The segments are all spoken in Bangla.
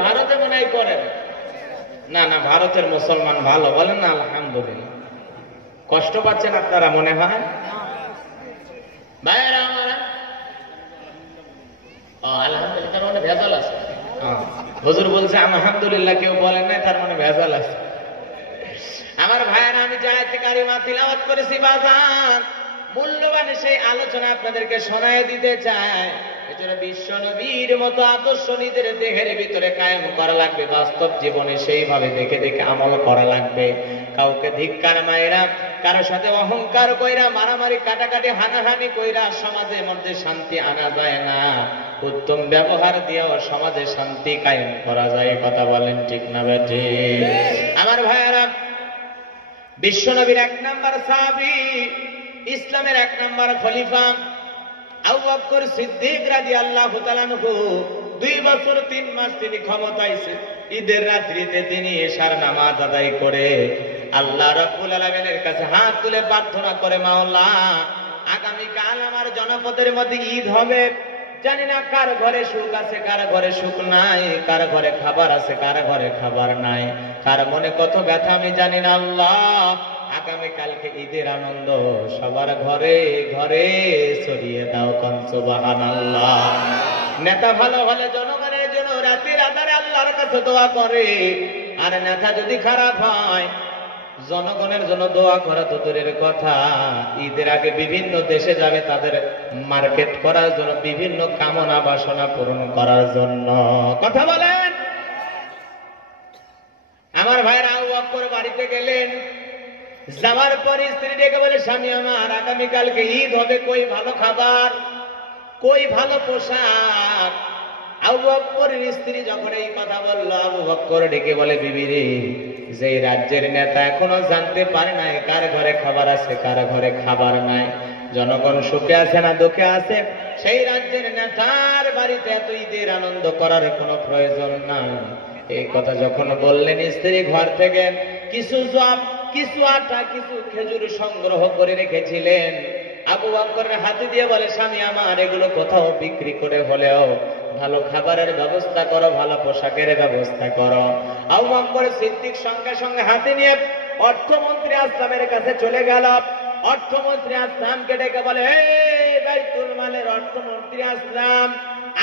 ভারতে মনে হয় করেন না? না, ভারতের মুসলমান ভালো, বলেন না আলহামদুলিল্লাহ। কষ্ট পাচ্ছেন আপনারা মনে হয় ভাইয়েরা আমারা? আলহামদুলিল্লাহ, তার মানে ভেজাল আছে। হুজুর বলছে আলহামদুলিল্লাহ, কেউ বলেন না, তার মানে ভেজাল আছে। আমার ভাইয়েরা, আমি যে আয়াতে কারিমা তিলাওয়াত করেছি বাজান, মূল্যবান সেই আলোচনা আপনাদেরকে শোনায় দিতে চাই। এজন্য বিশ্ব নবীর মতো আদর্শ নিজের দেহের ভিতরে কায়েম করা লাগবে, বাস্তব জীবনে সেইভাবে দেখে দেখে আমল করা লাগবে। কাউকে ধিক্কার মাইরা, কারোর সাথে অহংকার কইরা, মারামারি কাটাকাটি হানাহানি কইরা সমাজের মধ্যে শান্তি আনা যায় না। উত্তম ব্যবহার দিয়েও সমাজে শান্তি কায়েম করা যায়। কথা বলেন ঠিক না বেঠি? আমার ভাইয়েরা, বিশ্ব নবীর 1 নাম্বার সাহাবী, ইসলামের 1 নাম্বার খলিফা আবু বকর সিদ্দিক রাদিয়াল্লাহু তাআলা আনহু 2 বছর 3 মাস তিনি ক্ষমতায় ছিলেন। ঈদের রাত্রিতে তিনি এশার নামাজ আদায় করে আল্লাহ রাব্বুল আলামিনের কাছে হাত তুলে প্রার্থনা করে, মাওলা, আগামীকাল আমার জনপদের মধ্যে ঈদ হবে। জানি না কার ঘরে সুখ আছে, কার ঘরে সুখ নাই, কার ঘরে খাবার আছে, কার ঘরে খাবার নাই, কার মনে কত ব্যথা আমি জানি না। আল্লাহ, আগামীকালকে ঈদের আনন্দ সবার ঘরে ঘরে ছড়িয়ে দাও। কোন সুবহানাল্লাহ। নেতা ভালো হলে জনগণের জন্য রাতের আধারে আল্লাহর কাছে দোয়া করে, আর নেতা যদি খারাপ হয় জনগণের জন্য দোয়া করা তো দূরের কথা, ঈদের আগে বিভিন্ন দেশে যাবে তাদের মার্কেট করার জন্য, বিভিন্ন কামনা বাসনা পূরণ করার জন্য। কথা বলেন। আমার ভাইরা আবু বকর বাড়িতে গেলেন, যাওয়ার পরে স্ত্রী ডেকে বলে, স্বামী আমার, আগামীকালকে ঈদ হবে, কই ভালো খাবার, কই ভালো পোশাক। আবু বকরের স্ত্রী যখন এই কথা বললো, আবু বকর ডেকে বলে, বিবি রে, যে রাজ্যের নেতা এখনো জানতে পারে নাই কার ঘরে খাবার আছে, কার ঘরে খাবার নাই, জনগণ সুখে আছে না দুঃখে আছে, সেই রাজ্যের নেতার বাড়িতে এত ঈদের আনন্দ করার কোনো প্রয়োজন নাই। এই কথা যখন বললেন, স্ত্রী ঘর থেকে কিছু জব, কিছু আটা, কিছু খেজুর সংগ্রহ করে রেখেছিলেন। আবু বকরের হাতে দিয়ে বলে, স্বামী আমার, এগুলো কোথাও বিক্রি করে হলেও ভালো খাবারের ব্যবস্থা করো, ভালো পোশাকের ব্যবস্থা করো। আবু বকর সিদ্দিক সঙ্গে সঙ্গে হাতে নিয়ে অর্থমন্ত্রী আসলামের কাছে চলে গেল। অর্থমন্ত্রী আসলামকে ডেকে বলে, এই বাইতুল মালের অর্থমন্ত্রী আসলাম,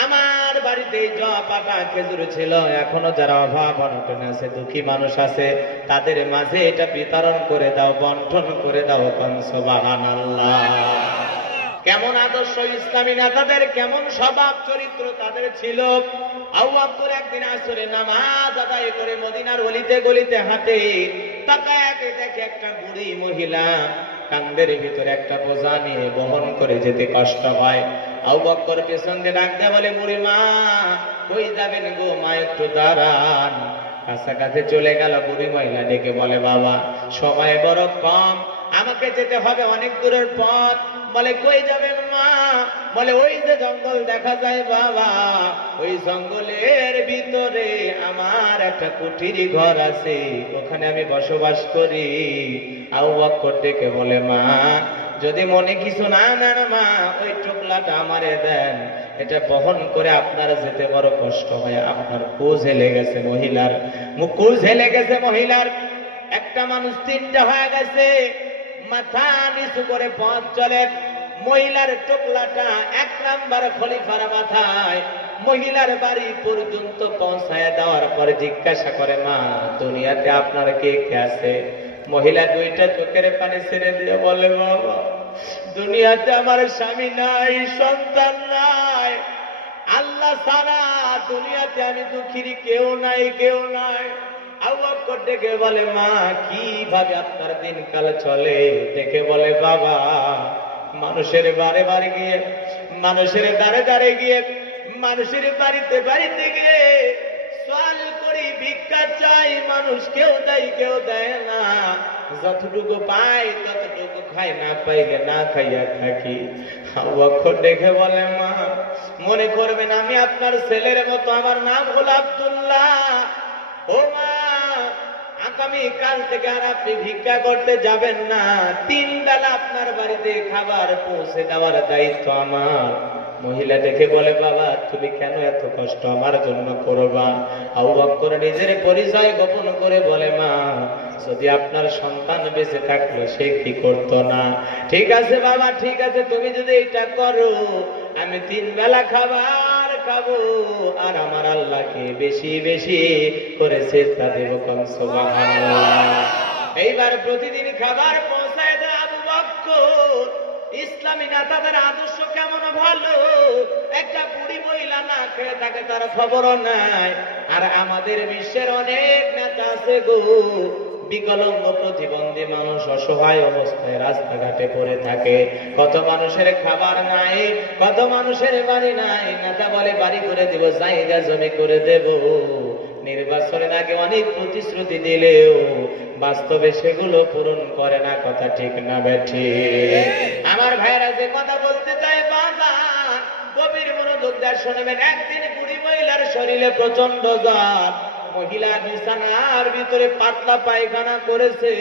আমার বাড়িতে জব, আটা, খেজুর ছিল, এখনো যারা অভাব অনটনে আছে, দুঃখী মানুষ আছে, তাদের মাঝে এটা বিতরণ করে দাও, বন্টন করে দাও। কোন সুবহানাল্লাহ। কেমন আদর্শ ইসলামী নেতাদের, কেমন স্বভাব চরিত্র তাদের ছিল। আবু বকর একদিন আসরে নামাজ আদায় করে মদিনার অলিতে গলিতে হাঁটে, তাকায় দেখে একটা বুড়ি মহিলা কান্দের ভিতরে একটা বোঝা নিয়ে বহন করে যেতে কষ্ট হয়। আবু বকর পেছন দিয়ে ডাক দেয়, বলে, বুড়ি মা, কই যাবেন গো মা, একটু দাঁড়ান। কাছাকাছি চলে গেল। বুড়ি মহিলা ডেকে বলে, বাবা, সময় বড় কম, আমাকে যেতে হবে অনেক দূরের পথ। বলে, কই যাবেন মা? বলে, ওই যে জঙ্গল দেখা যায় বাবা, ওই জঙ্গলের ভিতরে আমার একটা কুঠির ঘর আছে, ওখানে আমি বসবাস করি। আবু বকর ডেকে বলে, মা, যদি মনে কিছু না নেন মা, ওই টুকলাটা আমারে দেন, এটা বহন করে আপনার যেতে বড় কষ্ট হয়। আপনার কোজ হেলে গেছে মহিলার, কোজ হেলে গেছে মহিলার, একটা মানুষ 3টা হয়ে গেছে, মাথা নিচু করে পথ চলে। মহিলার টুকলাটা 1 নাম্বার খলিফার মাথায় মহিলার বাড়ি পর্যন্ত পৌঁছায় দেওয়ার পরে জিজ্ঞাসা করে, মা, দুনিয়াতে আপনার কে কে আছে? মহিলা 2টা চোখের পানি ছেড়ে দিয়ে বলে, বাবা, দুনিয়াতে আমার স্বামী নাই, সন্তান নাই, আল্লাহ ছাড়া দুনিয়াতে আমি দুঃখীর কেউ নাই, কেউ নাই। আবু বকর ডেকে বলে, মা, কিভাবে আপনার দিনকাল চলে? দেখে বলে, বাবা, মানুষের বাড়ি বাড়ি গিয়ে, মানুষের দাঁড়ে দাঁড়ে গিয়ে, মানুষের বাড়িতে বাড়িতে গিয়ে সওয়াল করি, ভিক্ষা চাই, মানুষ কেউ দেয় কেউ দেয় না, যতটুকু পাই ততটুকু খাই, না পাইলে না খাইয়া থাকি। আবু বকর দেখে বলে, মা, মনে করবেন আমি আপনার ছেলের মতো, আমার নাম হলো আব্দুল্লাহ। ও মা, আগামীকাল থেকে আর আপনি ভিক্ষা করতে যাবেন না, 3 বেলা আপনার বাড়িতে খাবার পৌঁছে দেওয়ার দায়িত্ব আমার। মহিলা দেখে বলে, বাবা তুমি কেন এত কষ্ট আমার জন্য করবা? আবু বকর নিজের পরিচয় গোপন করে বলে, মা যদি আপনার সন্তান বেঁচে থাকলো সে কি করতো না? ঠিক আছে বাবা, ঠিক আছে, তুমি যদি এটা করো আমি 3 বেলা খাবার খাবো আর আমার আল্লাহকে বেশি বেশি করে সিজদা দেব। কম সুবহানাল্লাহ। এইবার প্রতিদিন খাবার পৌঁছায় দেয় আবু বকর। ইসলামী নেতাদের আদর্শ কেমন ভালো, একটা বুড়ি মহিলা না খেয়ে থাকে তার খবরও নাই। আর আমাদের বিশ্বের অনেক নেতা আছে গো, বিকলাঙ্গ প্রতিবন্ধী মানুষ অসহায় অবস্থায় রাস্তাঘাটে পড়ে থাকে। কত মানুষের খাবার নাই, কত মানুষের বাড়ি নাই। নেতা বলে বাড়ি করে দেব, জায়গা জমি করে দেব। নির্বাচনের আগে অনেক প্রতিশ্রুতি দিলেও বাস্তবে সেগুলো পূরণ করে না। কথা ঠিক না বেঠি? আমার ভাইরা যে কথা বলতে চায় বাজার, গভীর মনোযোগ দিয়ে শুনবেন। একদিন বুড়ি মহিলার শরীরে প্রচন্ড জ্বর, মহিলা বিছানার ভিতরে পাতলা পায়খানা করেছে।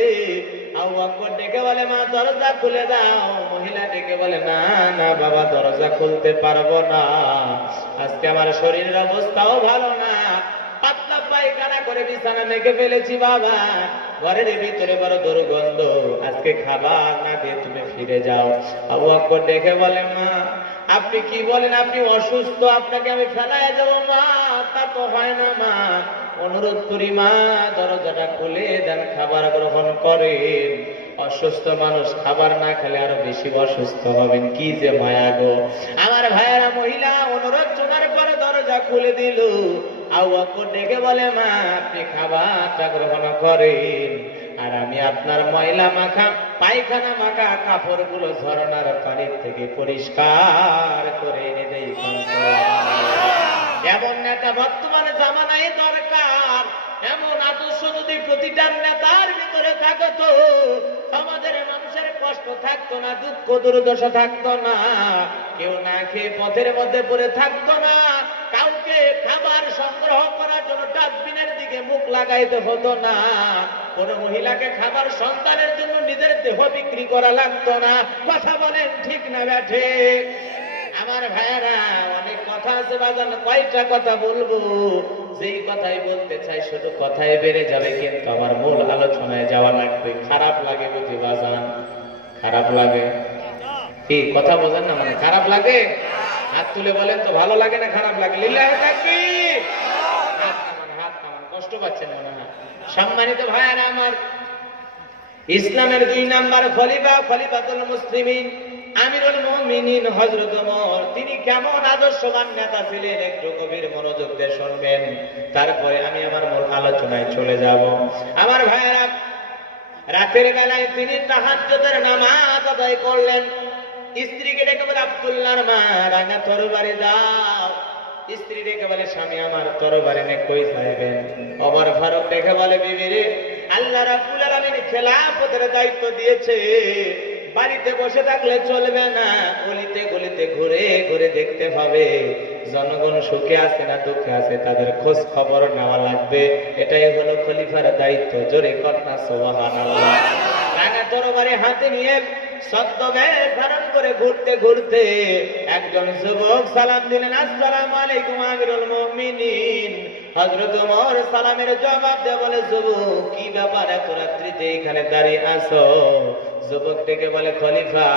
আবু বকর ডেকে বলে, মা দরজা খুলে দাও। মহিলা ডেকে বলে, না না বাবা, দরজা খুলতে পারবো না, আজকে আমার শরীরের অবস্থাও ভালো না, পাতলা পায়খানা করে বিছানা মেখে ফেলেছি বাবা, ঘরের ভিতরে বড় দুর্গন্ধ, আজকে খাবার না দিয়ে তুমি ফিরে যাও। আবু বকর দেখে বলে, মা আপনি কি বলেন? আপনি অসুস্থ, আপনাকে আমি ফেলায় দেবো? মা তা তো হয় না মা, অনুরোধ করি মা দরজাটা খুলে দেন, খাবার গ্রহণ করেন। অসুস্থ মানুষ খাবার না খেলে আরো বেশি অসুস্থ হবেন। কি যে মায়া গো আমার ভাইয়েরা! মহিলা অনুরোধ শোনার পরে দরজা খুলে দিল। আবু বকর ডেকে বলে, মা আপনি খাবারটা গ্রহণ করেন আর আমি আপনার ময়লা মাখা পায়খানা মাখা কাপড়গুলো ঝরনার পানির থেকে পরিষ্কার করে এনে দেই। এমন নেতা বর্তমানে জামানায় দরকার। এমন আদর্শ যদি প্রতিটা নেতার ভিতরে থাকতো, আমাদের মানুষের কষ্ট থাকতো না, দুঃখ দুর্দশা থাকতো না, কেউ না খেয়ে পথের মধ্যে পড়ে থাকতো না, কাউকে খাবার সংগ্রহ করার জন্য ডাস্টবিনের দিকে মুখ লাগাইতে হতো না, কোন মহিলাকে খাবার সন্তানের জন্য নিজের দেহ বিক্রি করা লাগতো না। কথা বলেন ঠিক না ব্যাঠে? আমার ভাইয়েরা, অনেক কথা আছে বাজান, কয়টা কথা বলবো? যেই কথাই বলতে চাই শুধু কথাই বেড়ে যাবে, কিন্তু আমার মূল আলোচনায় যাওয়া লাগবে। খারাপ লাগে বুঝি বাজান? খারাপ লাগে কি? কথা বোঝেন না? মানে খারাপ লাগে? হাত তুলে বলেন তো, ভালো লাগে না খারাপ লাগে? লিল্লাহি তাকবীর! হাত নামান, হাত নামান, কষ্ট পাচ্ছেন মনে হয়। সম্মানিত ভাইয়েরা আমার, ইসলামের 2 নাম্বার খলিফা, খলিফাতুল মুসলিমিন আমিরুল মুমিনিন হযরত ওমর, তিনি কেমন আদর্শবান নেতা ছিলেন একটু গভীর মনোযোগ দিয়ে শুনবেন, তারপরে আমি আমার মূল আলোচনায় চলে যাব। আমার ভাইয়েরা, রাতের বেলায় তিনি তাহাজ্জুদের নামাজ আদায় করলেন। স্ত্রীকে ডেকে বলে, আব্দুল্লাহর মা রাঙা তরবারি দাও। স্ত্রী ডেকে বলে, স্বামী আমার তরবারি নে কই যাইবেন? ওমর ফারুক ডেকে বলে, বিবি রে, আল্লাহ রাব্বুল আলামিন খেলাফতের দায়িত্ব দিয়েছে, বাড়িতে বসে থাকলে চলবে না, গলিতে গলিতে ঘুরে ঘুরে দেখতে হবে জনগণ সুখে আছে না দুঃখে আছে, তাদের খোঁজ খবর নেওয়া লাগবে। এটাই হলো খলিফার দায়িত্ব। জোরে কন্যা সুবহানাল্লাহ। রাঙা তরবারি হাতে নিয়ে ছদ্মবেশ ধারণ করে ঘুরতে ঘুরতে একজন যুবক সালাম দিলেন, আসসালামু আলাইকুম আমিরুল মুমিনিন। হযরত ওমর সালামের জবাব দিয়ে বলে, যুবক কি ব্যাপার, এত রাত্রিতে এখানে দাঁড়িয়ে আছো? যুবক ডেকে বলে, খলিফা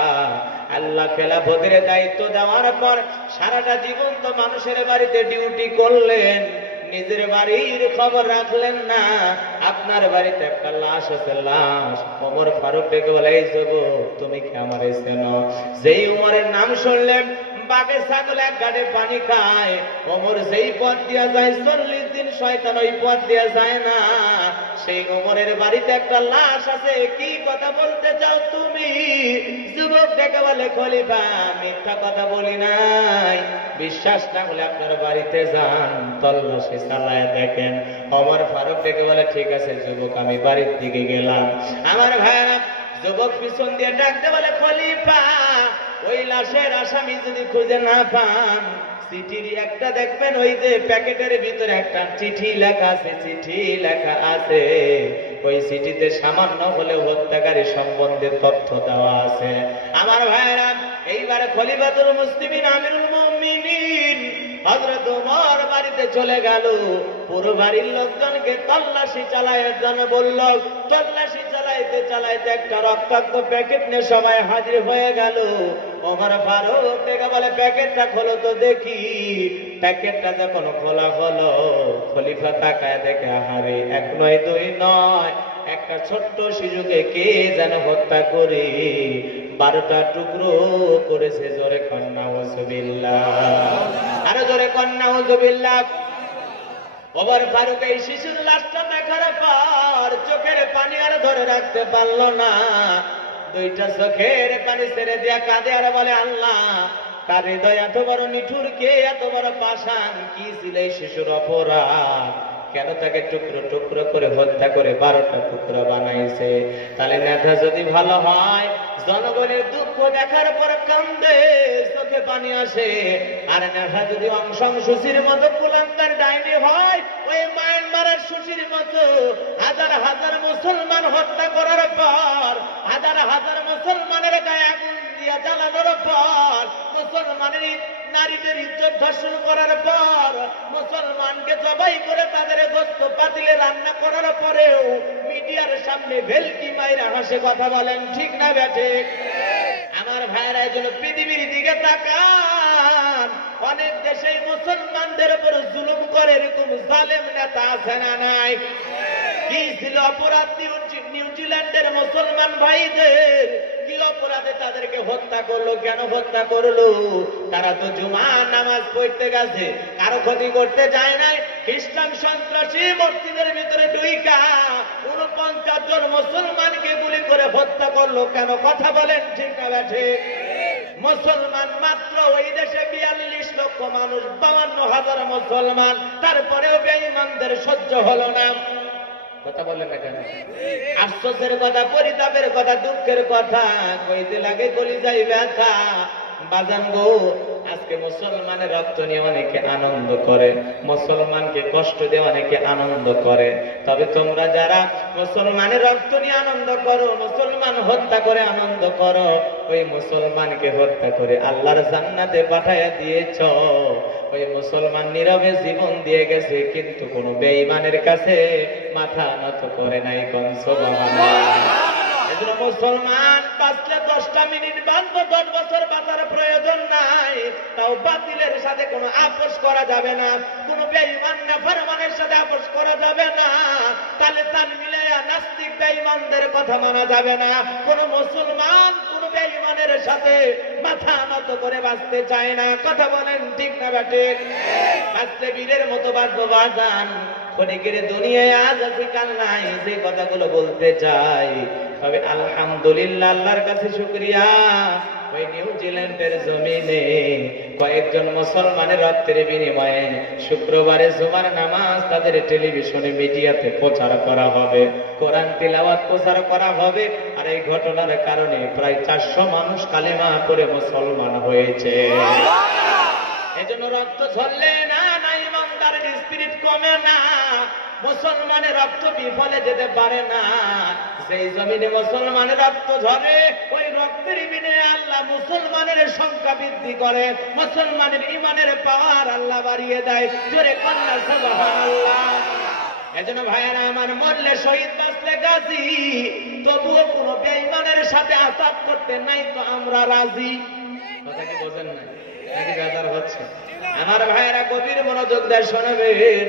আল্লাহ খেলাফতের দায়িত্ব দেওয়ার পর সারাটা জীবন তো মানুষের বাড়িতে ডিউটি করলেন, নিজের বাড়ির খবর রাখলেন না, আপনার বাড়িতে একটা লাশ আছে, লাশ। ওমর ফারুক ডেকে বলে, এই যুবক তুমি কি আমারে চেনো? যেই ওমরের নাম শুনলেন বাঘে ছাগল এক গাড়ে পানি খায়, ওমর যেই পথ দিয়া যায় 40 দিন শয়তান ওই পথ দিয়া যায় না। সেই ওমরের বাড়িতে একটা লাশ আছে, কি কথা বলতে চাও তুমি? যুবক ডেকে বলে, খলিফা মিথ্যা কথা বলি নাই, বিশ্বাস না হলে আপনার বাড়িতে যান, তল্লাশি চালায় দেখেন। ওমর ফারুক ডেকে বলে, ঠিক আছে যুবক, আমি বাড়ির দিকে গেলাম। আমার ভাইরা, যুবক পিছন দিয়ে ডাকতে বলে, খলিফা ওই লাশের আসামি যদি খুঁজে না পান, চিঠির একটা দেখবেন, ওই যে প্যাকেটের ভিতরে একটা চিঠি লেখা আছে, চিঠি লেখা আছে, ওই চিঠিতে সামান্য হলে হত্যাকারী সম্বন্ধে তথ্য দেওয়া আছে। আমার ভাইরা, এইবারে খলিফাতুল মুসলিমিন আমিরুল মুমিনিন হযরত ওমর বাড়িতে চলে গেল, পুরো বাড়ির লোকজনকে তল্লাশি চালানোর জন্য বলল। তল্লাশি চালাইতে চালাইতে একটা রক্তাক্ত প্যাকেট নিয়ে সবাই হাজির হয়ে গেল। ওমর ফারুক দেখে বলে, প্যাকেটটা খোলো তো দেখি। প্যাকেটটা যখন খোলা হলো, খলিফা তাকায় দেখে, আহারে, এক নয় দুই নয়, একটা ছোট্ট শিশুকে কে যেন হত্যা করে 12টা টুকরো করেছে। জোরে কন্যা নাউজুবিল্লাহ, আরো জোরে কন্যা নাউজুবিল্লাহ। ওমর ফারুক এই শিশুর লাশটা দেখার পর চোখের পানি আর ধরে রাখতে পারলো না, দুইটা চোখের পানি ছেড়ে দিয়া কাঁদে আর বলে, আল্লাহ, তার হৃদয় এত বড় নিঠুর, কে এত বড় পাষাণ, কি ছিল এই শিশুর অপরাধ, কেন তাকে টুকরো টুকরো করে হত্যা করে 12টা টুকরো বানাইছে। তাহলে নেতা যদি ভালো হয়, জনগণের দুঃখ দেখার পর কান্দে, চোখে পানি আসে। আর নেতা যদি অংশংসুচির মতো কুলাঙ্গার ডাইনি হয়, ওই মায়ানমারের সুচির মতো হাজার হাজার মুসলমান হত্যা করার পর, হাজার হাজার মুসলমানের গায়ে আগুন দিয়া জ্বালানোর পর, মুসলমানের নারীদের ইজ্জত ধর্ষণ করার পর, মুসলমানকে জবাই করে তাদের গোশত পাতিলে রান্না করার পরেও মিডিয়ার সামনে ভেলকি মাইরা হাসে কথা বলেন, ঠিক না বেঠে? আমার ভাইরা, এই জন্য পৃথিবীর দিকে তাকান, অনেক দেশে মুসলমানদের উপর জুলুম করে এরকম জালেম নেতা আছে না নাই? কি ছিল অপরাধ নিউজিল্যান্ডের মুসলমান ভাইদের? কি অপরাধে তাদেরকে হত্যা করলো? কেন হত্যা করলো? তারা তো জুমা নামাজ পড়তে গেছে, কারো ক্ষতি করতে যায় নাই। খ্রিস্টান সন্ত্রাসী মসজিদের ভিতরে ঢুইকা 49 জন মুসলমানকে গুলি করে হত্যা করলো, কেন? কথা বলেন, ঠিক না বেঠে? মুসলমান মাত্র ওই দেশে 42 লক্ষ মানুষ, 52,000 মুসলমান, তারপরেও বেঈমানদের সহ্য হলো না। কথা বলেন না কেন? আফসোসের কথা, পরিতাপের কথা, দুঃখের কথা কইতে লাগে কলিজায় ব্যথা। বাজান গো, আজকে মুসলমানের রক্ত নিয়ে অনেকে আনন্দ করে, মুসলমানকে কষ্ট দিয়ে অনেকে আনন্দ করে। তবে তোমরা যারা মুসলমানের রক্ত নিয়ে আনন্দ করো, মুসলমান হত্যা করে আনন্দ করো, ওই মুসলমানকে হত্যা করে আল্লাহর জান্নাতে পাঠাইয়া দিয়েছ। ওই মুসলমান নীরবে জীবন দিয়ে গেছে, কিন্তু কোন বেঈমানের কাছে মাথা নত করে নাই। কোন সুবহানাল্লাহ। এজন্য মুসলমান বাঁচলে 10টা মিনিট বাঁচবো, 10 বছর বাঁচার প্রয়োজন নাই। তাও বাতিলের সাথে কোনো আপোষ করা যাবে না, কোন বেঈমান নাফরমানের সাথে আপোষ করা যাবে না। তাহলে তাল মিলায়া নাস্তিক বেঈমানদের কথা মানা যাবে না। কোন মুসলমান কোন বেঈমানের সাথে মাথা নত করে বাঁচতে চায় না। কথা বলেন, ঠিক না বেটে? বাঁচতে বীরের মতো বাঁচবো বাজান। ক্ষণিকের দুনিয়ায় আজ আছে কাল নাই, যে কথাগুলো বলতে চাই। তবে আলহামদুলিল্লাহ, আল্লাহর কাছে শুকরিয়া, ওই নিউজিল্যান্ডের জমিনে কয়েকজন মুসলমানের রক্তের বিনিময়ে শুক্রবারে জুমার নামাজ তাদের টেলিভিশনে মিডিয়াতে প্রচার করা হবে, কোরআন তিলাওয়াত প্রচার করা হবে। আর এই ঘটনার কারণে প্রায় 400 মানুষ কালেমা পড়ে মুসলমান হয়েছে। এজন্য রক্ত ঝরলে না না, ইমানদারের স্পিরিট কমে না। মুসলমানের রক্ত বিফলে যেতে পারে না। সেই জমিনে মুসলমানের রক্ত ঝরে, ওই রক্তের বিনিময়ে আল্লাহ মুসলমানের সংখ্যা বৃদ্ধি করে, মুসলমানের ইমানের পাওয়ার আল্লাহ বাড়িয়ে দেয়। জোরে কন্যা সুবহানাল্লাহ। এজন্য ভাইয়ারা আমার, মরলে শহীদ, বাঁচলে গাজী, তবুও কোন বেঈমানের সাথে আসাদ করতে নাই তো আমরা রাজি। কথা কি বোঝেন না? নাকি বেজার হচ্ছে? আমার ভাইয়েরা গভীর মনোযোগ দিয়ে শোনাবেন।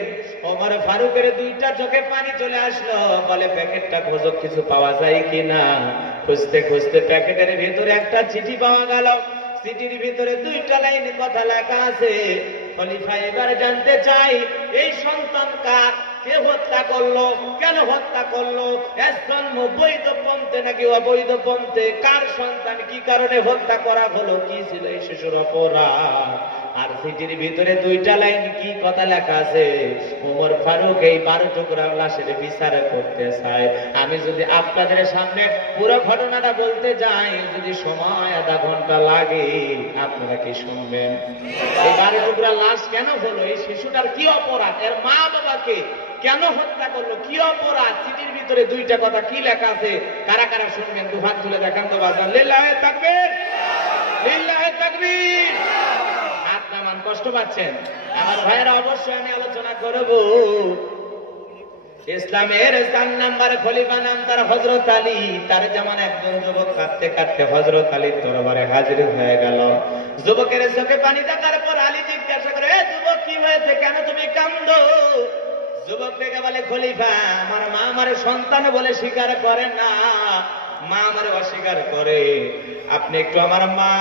ওমর ফারুকের 2টা চোখে পানি চলে আসলো, বলে, প্যাকেটটা খোঁজো, কিছু পাওয়া যায় কিনা। খুঁজতে খুঁজতে প্যাকেটের ভিতরে একটা চিঠি পাওয়া গেল। চিঠির ভিতরে 2টা লাইন কথা লেখা আছে। খলিফা এবার জানতে চাই, এই সন্তান কার, কে হত্যা করলো, কেন হত্যা করলো, এর জন্ম বৈধ পন্থে নাকি অবৈধ পন্থে, কার সন্তান, কি কারণে হত্যা করা হলো, কি ছিল এই শিশুর অপরাধ। আর চিঠির ভিতরে 2টা লাইন কি কথা লেখা আছে? ওমর ফারুক এই 12 টুকরা লাশের বিচার করতে চায়। আমি যদি আপনাদের সামনে পুরো ঘটনাটা বলতে যাই, যদি সময় আধা ঘন্টা লাগে, আপনারা কি শুনবেন? এই 12 টুকরা লাশ কেন হলো, এই শিশুটার কি অপরাধ, এর মা বাবাকে কেন হত্যা করলো, কি অপরাধ, চিঠির ভিতরে 2টা কথা কি লেখা আছে, কারা কারা শুনবেন? 2 হাত তুলে দেখান তো বাজান। লিল্লাহি তাকবীর, লিল্লাহি তাকবীর। হাত নামান কষ্ট পাচ্ছেন? আমার ভাইয়েরা, অবশ্যই আমি আলোচনা করব। ইসলামের 4 নাম্বার খলিফা নাম তার হযরত আলী। তার যেমন একজন যুবক কাঁদতে কাঁদতে হযরত আলীর দরবারে হাজির হয়ে গেল। যুবকের চোখে পানি দেখার পর আলী জিজ্ঞাসা করে, যুবক কি হয়েছে, কেন তুমি কাঁদো? যুবক থেকে বলে, খলিফা, আমার মা আমার সন্তান বলে স্বীকার করে না, মা আমার অস্বীকার করে। আপনি একটু আমার মা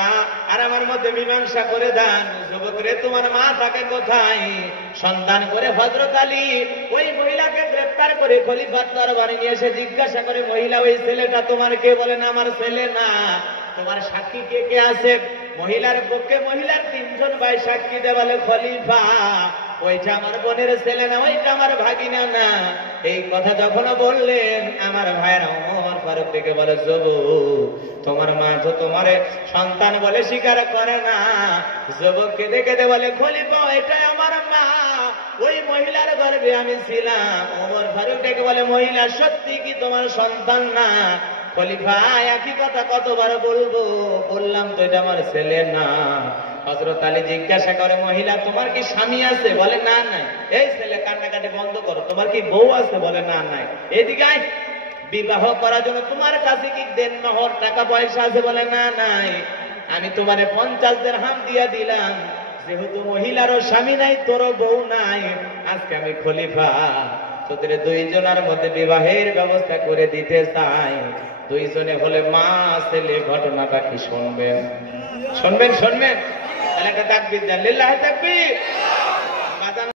আর আমার মধ্যে মীমাংসা করে দেন। যুবক রে, তোমার মা থাকে কোথায়? সন্ধান করে হযরত আলী ওই মহিলাকে গ্রেফতার করে খলিফার দরবারে নিয়ে এসে জিজ্ঞাসা করে, মহিলা, ওই ছেলেটা তোমার কে? বলে, না, আমার ছেলে না। তোমার সাক্ষী কে কে আছে? মহিলার পক্ষে মহিলার 3 জন ভাই সাক্ষী দেয়। বলে, খলিফা, ওইটা আমার বোনের ছেলে না, ওইটা আমার ভাগিনা না। এই কথা যখন বললেন, আমার ভাইয়েরা ওমর ফারুক থেকে বলে, যুবক, তোমার মা তো তোমার সন্তান বলে স্বীকার করে না। যুবককে দেখে বলে, খলিফা, এটাই আমার মা, ওই মহিলার গর্ভে আমি ছিলাম। ওমর ফারুক থেকে বলে, মহিলা সত্যি কি তোমার সন্তান না? খলিফা, একই কথা কতবার বলবো? বললাম তো এটা আমার ছেলে না। হযরত আলী জিজ্ঞাসা করে, মহিলা, তোমার কি স্বামী আছে? বলে, না, নাই। এই ছেলে, কান্নাকাটি বন্ধ করো। তোমার কি বউ আছে? বলে, না, নাই। এদিকে আয়, বিবাহ করার জন্য তোমার কাছে কি দেন মোহর টাকা পয়সা আছে? বলে, না, নাই। আমি তোমারে 50 দিরহাম দিয়া দিলাম। যেহেতু মহিলারও স্বামী নাই, তোরও বউ নাই, আজকে আমি খলিফা তোদের 2 জনের মধ্যে বিবাহের ব্যবস্থা করে দিতে চাই। 2 জনে হলে মা ছেলে। ঘটনাটা কি শুনবেন? শুনবেন? শুনবেন? তাহলে একটা তাকবীর দেন, লিল্লাহি তাকবীর।